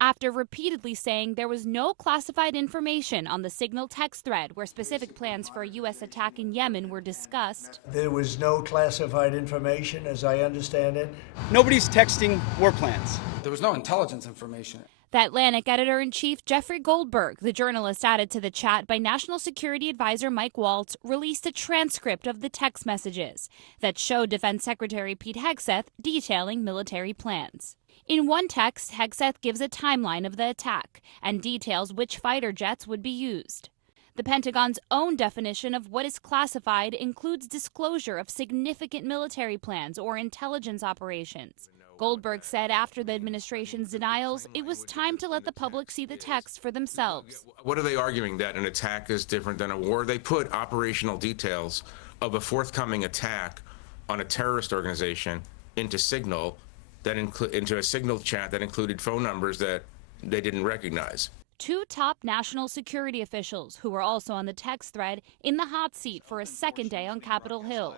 after repeatedly saying there was no classified information on the Signal text thread where specific plans for a U.S. attack in Yemen were discussed. There was no classified information, as I understand it. Nobody's texting war plans. There was no intelligence information. The Atlantic editor-in-chief Jeffrey Goldberg, the journalist added to the chat by National Security Advisor Mike Waltz, released a transcript of the text messages that showed Defense Secretary Pete Hegseth detailing military plans. In one text, Hegseth gives a timeline of the attack and details which fighter jets would be used. The Pentagon's own definition of what is classified includes disclosure of significant military plans or intelligence operations. Goldberg said after the administration's denials, it was time to let the public see the text for themselves. What are they arguing, that an attack is different than a war? They put operational details of a forthcoming attack on a terrorist organization into Signal, into a Signal chat that included phone numbers that they didn't recognize. Two top national security officials, who were also on the text thread, in the hot seat for a second day on Capitol Hill,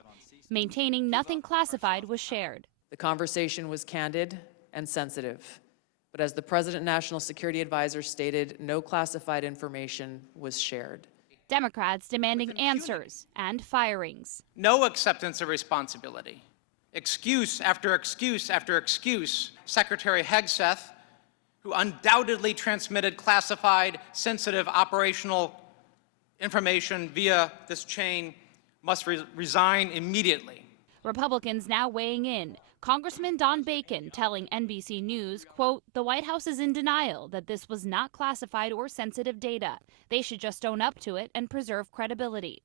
maintaining nothing classified was shared. The conversation was candid and sensitive, but as the President National Security Advisor stated, no classified information was shared. Democrats demanding answers and firings. No acceptance of responsibility. Excuse after excuse after excuse. Secretary Hegseth, who undoubtedly transmitted classified, sensitive operational information via this chain, must resign immediately. Republicans now weighing in. Congressman Don Bacon telling NBC News, quote, "The White House is in denial that this was not classified or sensitive data. They should just own up to it and preserve credibility."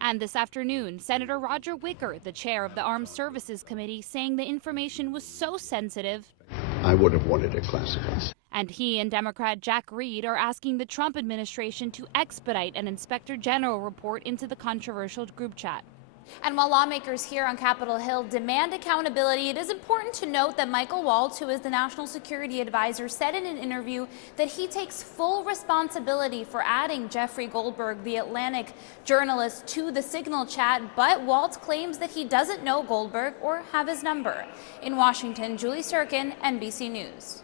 And this afternoon, Senator Roger Wicker, the chair of the Armed Services Committee, saying the information was so sensitive, I would have wanted it classified. And he and Democrat Jack Reed are asking the Trump administration to expedite an Inspector General report into the controversial group chat. And while lawmakers here on Capitol Hill demand accountability, it is important to note that Michael Waltz, who is the National Security Advisor, said in an interview that he takes full responsibility for adding Jeffrey Goldberg, the Atlantic journalist, to the Signal chat, but Waltz claims that he doesn't know Goldberg or have his number. In Washington, Julie Tsirkin, NBC News.